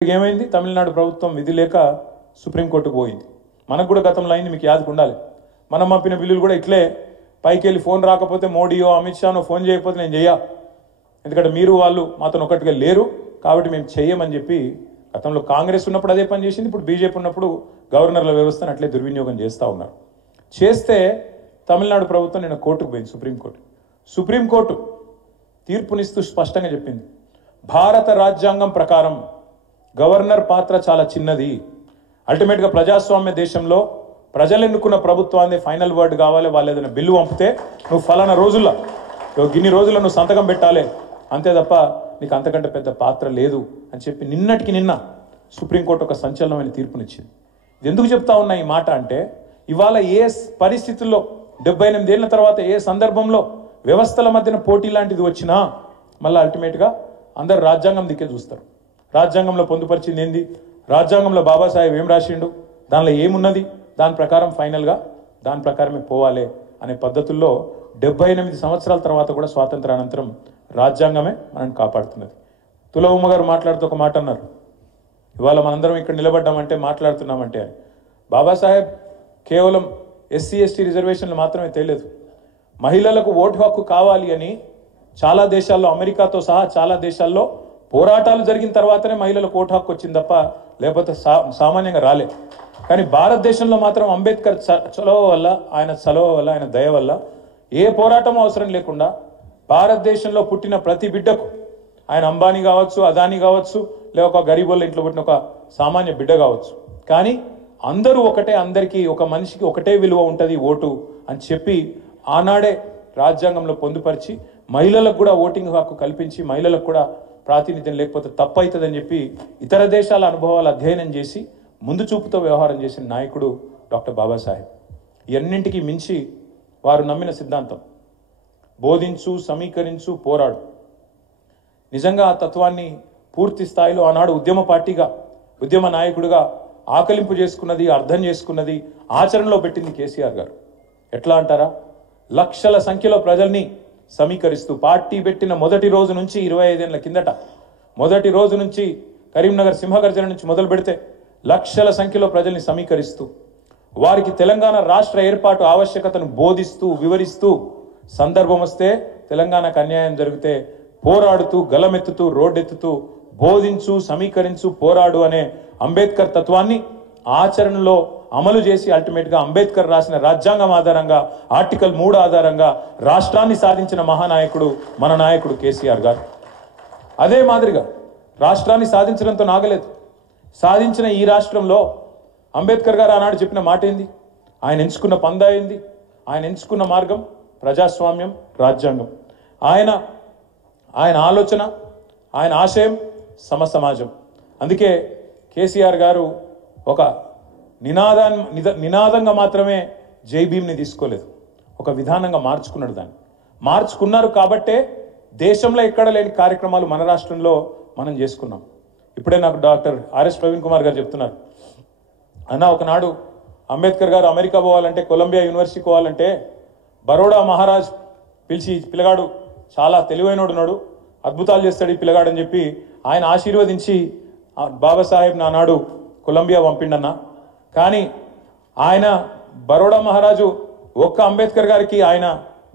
ఏమైంది? తమిళనాడు ప్రభుత్వం విధి లేక సుప్రీంకోర్టుకు పోయింది. మనకు కూడా గతంలో అయింది, మీకు యాదకు ఉండాలి. మనం పంపిన బిల్లులు కూడా ఇట్లే పైకి వెళ్ళి ఫోన్ రాకపోతే మోడీయో అమిత్ షానో ఫోన్ చేయకపోతే నేను చెయ్యా, ఎందుకంటే మీరు వాళ్ళు మాతో ఒకటిగా లేరు కాబట్టి మేము చెయ్యమని చెప్పి గతంలో కాంగ్రెస్ ఉన్నప్పుడు అదే పని చేసింది. ఇప్పుడు బీజేపీ ఉన్నప్పుడు గవర్నర్ల వ్యవస్థను అట్లే దుర్వినియోగం చేస్తూ ఉన్నారు. చేస్తే తమిళనాడు ప్రభుత్వం నిన్న కోర్టుకు పోయింది, సుప్రీంకోర్టు తీర్పునిస్తూ స్పష్టంగా చెప్పింది, భారత రాజ్యాంగం ప్రకారం గవర్నర్ పాత్ర చాలా చిన్నది. అల్టిమేట్గా ప్రజాస్వామ్య దేశంలో ప్రజలు ఎన్నుకున్న ప్రభుత్వాన్ని ఫైనల్ వర్డ్ కావాలి. వాళ్ళు ఏదైనా బిల్లు పంపితే నువ్వు ఫలానా రోజుల్లో గిన్ని రోజుల్లో నువ్వు సంతకం పెట్టాలి, అంతే తప్ప నీకు అంతకంటే పెద్ద పాత్ర లేదు అని చెప్పి నిన్నటికి నిన్న సుప్రీంకోర్టు ఒక సంచలనమైన తీర్పునిచ్చింది. ఇది ఎందుకు చెప్తా ఉన్నా ఈ మాట అంటే, ఇవాళ ఏ పరిస్థితుల్లో 78 ఏళ్ల తర్వాత ఏ సందర్భంలో వ్యవస్థల మధ్యన పోటీ లాంటిది వచ్చినా మళ్ళీ అల్టిమేట్గా అందరు రాజ్యాంగం దిక్కే చూస్తారు. రాజ్యాంగంలో పొందుపరిచింది ఏంది, రాజ్యాంగంలో బాబాసాహెబ్ ఏం రాసిండు, దానిలో ఏమున్నది, దాని ప్రకారం ఫైనల్గా దాని ప్రకారమే పోవాలి అనే పద్ధతుల్లో 78 సంవత్సరాల తర్వాత కూడా స్వాతంత్రానంతరం రాజ్యాంగమే మనం కాపాడుతున్నది. తులవమ్మ గారు మాట్లాడుతూ ఒక మాట అన్నారు, ఇవాళ మనందరం ఇక్కడ నిలబడ్డామంటే మాట్లాడుతున్నామంటే బాబాసాహెబ్ కేవలం ఎస్సీ ఎస్టీ రిజర్వేషన్లు మాత్రమే తేలేదు, మహిళలకు ఓటు హక్కు కావాలి అని చాలా దేశాల్లో, అమెరికాతో సహా చాలా దేశాల్లో పోరాటాలు జరిగిన తర్వాతనే మహిళలకు ఓటు హక్కు వచ్చింది తప్ప లేకపోతే సామాన్యంగా రాలే. కానీ భారతదేశంలో మాత్రం అంబేద్కర్ చలవ వల్ల, ఆయన దయ వల్ల ఏ పోరాటం అవసరం లేకుండా భారతదేశంలో పుట్టిన ప్రతి బిడ్డకు, ఆయన అంబానీ కావచ్చు, అదానీ కావచ్చు, లేక ఒక గరీబోళ్ళ ఇంట్లో పుట్టిన ఒక సామాన్య బిడ్డ కావచ్చు, కానీ అందరూ ఒకటే, అందరికీ ఒక మనిషికి ఒకటే విలువ ఉంటుంది ఓటు అని చెప్పి ఆనాడే రాజ్యాంగంలో పొందుపరిచి మహిళలకు కూడా ఓటింగ్ హక్కు కల్పించి మహిళలకు కూడా ప్రాతినిధ్యం లేకపోతే తప్పు అవుతుందని చెప్పి ఇతర దేశాల అనుభవాలు అధ్యయనం చేసి ముందు చూపుతో వ్యవహారం చేసిన నాయకుడు డాక్టర్ బాబాసాహెబ్. ఇవన్నింటికి మించి వారు నమ్మిన సిద్ధాంతం బోధించు, సమీకరించు, పోరాడు. నిజంగా ఆ తత్వాన్ని పూర్తి స్థాయిలో ఆనాడు ఉద్యమ పార్టీగా, ఉద్యమ నాయకుడిగా ఆకలింపు చేసుకున్నది, అర్థం చేసుకున్నది, ఆచరణలో పెట్టింది కేసీఆర్ గారు. ఎట్లా అంటారా, లక్షల సంఖ్యలో ప్రజల్ని సమీకరిస్తూ పార్టీ పెట్టిన మొదటి రోజు నుంచి 25 ఏళ్ల కిందట మొదటి రోజు నుంచి కరీంనగర్ సింహగర్జన నుంచి మొదలు పెడితే లక్షల సంఖ్యలో ప్రజల్ని సమీకరిస్తూ వారికి తెలంగాణ రాష్ట్ర ఏర్పాటు ఆవశ్యకతను బోధిస్తూ, వివరిస్తూ, సందర్భం వస్తే తెలంగాణకు అన్యాయం జరిగితే పోరాడుతూ, గలమెత్తుతూ, రోడ్డెత్తుతూ బోధించు, సమీకరించు, పోరాడు అనే అంబేద్కర్ తత్వాన్ని ఆచరణలో అమలు చేసి అల్టిమేట్గా అంబేద్కర్ రాసిన రాజ్యాంగం ఆధారంగా ఆర్టికల్ 3 ఆధారంగా రాష్ట్రాన్ని సాధించిన మహానాయకుడు మన నాయకుడు కేసీఆర్ గారు. అదే మాదిరిగా రాష్ట్రాన్ని సాధించడంతో నాగలేదు, సాధించిన ఈ రాష్ట్రంలో అంబేద్కర్ గారు ఆనాడు చెప్పిన మాట ఏంది, ఆయన ఎంచుకున్న పందా ఏంది, ఆయన ఎంచుకున్న మార్గం ప్రజాస్వామ్యం, రాజ్యాంగం. ఆయన ఆలోచన, ఆయన ఆశయం సమసమాజం. అందుకే కేసీఆర్ గారు ఒక నినాదంగా మాత్రమే జై భీమ్ని తీసుకోలేదు, ఒక విధానంగా మార్చుకున్నాడు. దాన్ని మార్చుకున్నారు కాబట్టే దేశంలో ఎక్కడ లేని కార్యక్రమాలు మన రాష్ట్రంలో మనం చేసుకున్నాం. ఇప్పుడే నాకు డాక్టర్ ఆర్ఎస్ ప్రవీణ్ కుమార్ గారు చెప్తున్నారు, అన్న ఒకనాడు అంబేద్కర్ గారు అమెరికా పోవాలంటే, కొలంబియా యూనివర్సిటీ పోవాలంటే బరోడా మహారాజ్ పిలిచి, పిల్లగాడు చాలా తెలివైనడున్నాడు, అద్భుతాలు చేస్తాడు ఈ పిల్లగాడు అని చెప్పి ఆయన ఆశీర్వదించి బాబాసాహెబ్ నానాడు కొలంబియా పంపిండన్న. కానీ ఆయన బరోడా మహారాజు ఒక్క అంబేద్కర్ గారికి ఆయన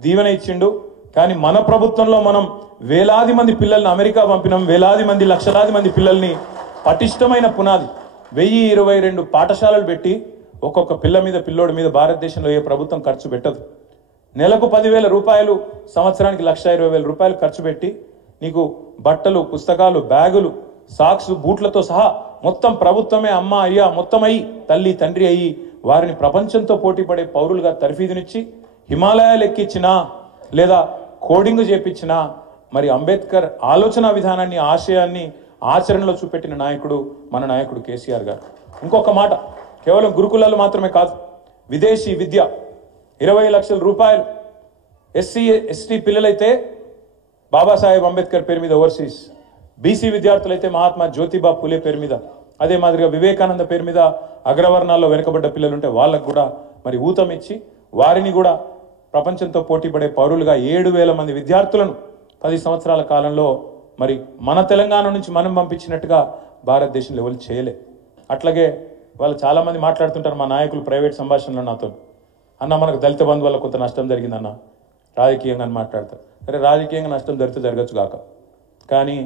దీవెన ఇచ్చిండు, కానీ మన ప్రభుత్వంలో మనం వేలాది మంది పిల్లల్ని అమెరికా పంపినాం, వేలాది మంది, లక్షలాది మంది పిల్లల్ని పటిష్టమైన పునాది 1022 పాఠశాలలు పెట్టి ఒక్కొక్క పిల్లోడి మీద భారతదేశంలో ఏ ప్రభుత్వం ఖర్చు పెట్టదు. నెలకు 10,000 రూపాయలు, సంవత్సరానికి 1,20,000 రూపాయలు ఖర్చు పెట్టి నీకు బట్టలు, పుస్తకాలు, బ్యాగులు, సాక్స్, బూట్లతో సహా మొత్తం ప్రభుత్వమే అమ్మ, అయ్య మొత్తం అయ్యి, తల్లి, తండ్రి అయ్యి వారిని ప్రపంచంతో పోటీపడే పౌరులుగా తర్ఫీదునిచ్చి హిమాలయాలు ఎక్కించినా లేదా కోడింగ్ చేపించినా మరి అంబేద్కర్ ఆలోచన విధానాన్ని, ఆశయాన్ని ఆచరణలో చూపెట్టిన నాయకుడు మన నాయకుడు కేసీఆర్ గారు. ఇంకొక మాట, కేవలం గురుకులాలు మాత్రమే కాదు, విదేశీ విద్య 20 లక్షల రూపాయలు ఎస్సీ ఎస్టీ పిల్లలైతే బాబాసాహెబ్ అంబేద్కర్ పేరు మీద ఓవర్సీస్, బీసీ విద్యార్థులైతే మహాత్మా జ్యోతిబా పులే పేరు మీద, అదే మాదిరిగా వివేకానంద పేరు మీద అగ్రవర్ణాల్లో వెనుకబడ్డ పిల్లలుంటే వాళ్ళకు కూడా మరి ఊతం ఇచ్చి వారిని కూడా ప్రపంచంతో పోటీపడే పౌరులుగా 7,000 మంది విద్యార్థులను 10 సంవత్సరాల కాలంలో మరి మన తెలంగాణ నుంచి మనం పంపించినట్టుగా భారతదేశంలో ఎవరు చేయలే. అట్లాగే వాళ్ళు చాలామంది మాట్లాడుతుంటారు, మా నాయకులు ప్రైవేట్ సంభాషణలో నాతో, అన్న మనకు దళిత బంధు వల్ల కొంత నష్టం జరిగిందన్న రాజకీయంగా అని మాట్లాడతారు. సరే, రాజకీయంగా నష్టం జరిగితే జరగచ్చు కాక, కానీ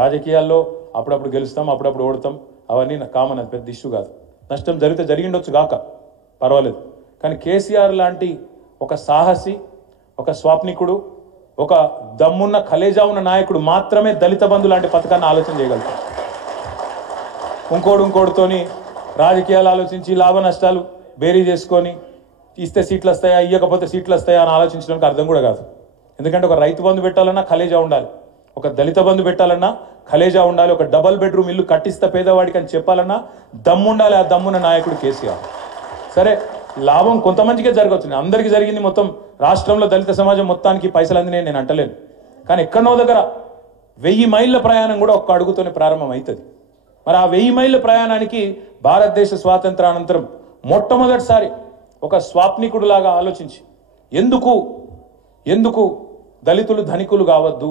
రాజకీయాల్లో అప్పుడప్పుడు గెలుస్తాం, అప్పుడప్పుడు ఓడతాం, అవన్నీ కామన్, అది పెద్ద ఇష్యూ కాదు. నష్టం జరిగితే జరిగిండొచ్చు కాక పర్వాలేదు. కానీ కేసీఆర్ లాంటి ఒక సాహసి, ఒక స్వాప్నికుడు, ఒక దమ్మున్న కలేజా ఉన్న నాయకుడు మాత్రమే దళిత బంధు లాంటి పథకాన్ని ఆలోచన చేయగలుగుతారు. ఇంకోటితోని రాజకీయాలు ఆలోచించి లాభ నష్టాలు బేరీ చేసుకొని ఇస్తే సీట్లు వస్తాయా, ఇవ్వకపోతే సీట్లు వస్తాయా అని ఆలోచించడానికి అర్థం కూడా కాదు. ఎందుకంటే ఒక రైతు బంధు పెట్టాలన్నా కలేజా ఉండాలి, ఒక దళిత బంధు పెట్టాలన్నా కలేజా ఉండాలి, ఒక డబల్ బెడ్రూమ్ ఇల్లు కట్టిస్తా పేదవాడికి అని చెప్పాలన్నా దమ్ముండాలి. ఆ దమ్మున్న నాయకుడు కేసీఆర్. సరే, లాభం కొంతమందికే జరగవచ్చు, అందరికీ జరిగింది, మొత్తం రాష్ట్రంలో దళిత సమాజం మొత్తానికి పైసలు అందినాయి నేను అంటలేను. కానీ ఎక్కడనో దగ్గర 1000 మైళ్ళ ప్రయాణం కూడా ఒక్క అడుగుతోనే ప్రారంభం అవుతుంది. మరి ఆ 1000 మైళ్ళ ప్రయాణానికి భారతదేశ స్వాతంత్రానంతరం మొట్టమొదటిసారి ఒక స్వాప్నికుడులాగా ఆలోచించి ఎందుకు దళితులు ధనికులు కావద్దు,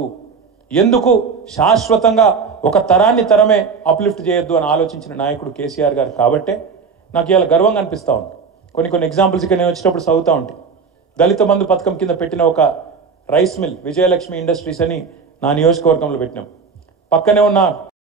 ఎందుకు శాశ్వతంగా ఒక తరమే అప్లిఫ్ట్ చేయొద్దు అని ఆలోచించిన నాయకుడు కేసీఆర్ గారు. కాబట్టే నాకు ఇవాళ గర్వంగా అనిపిస్తూ ఉంది. కొన్ని ఎగ్జాంపుల్స్ ఇక్కడ నేను వచ్చినప్పుడు చదువుతూ ఉంటాయి. దళిత బంధు పథకం కింద పెట్టిన ఒక రైస్ మిల్ విజయలక్ష్మి ఇండస్ట్రీస్ అని నా నియోజకవర్గంలో పెట్టినాం. పక్కనే ఉన్న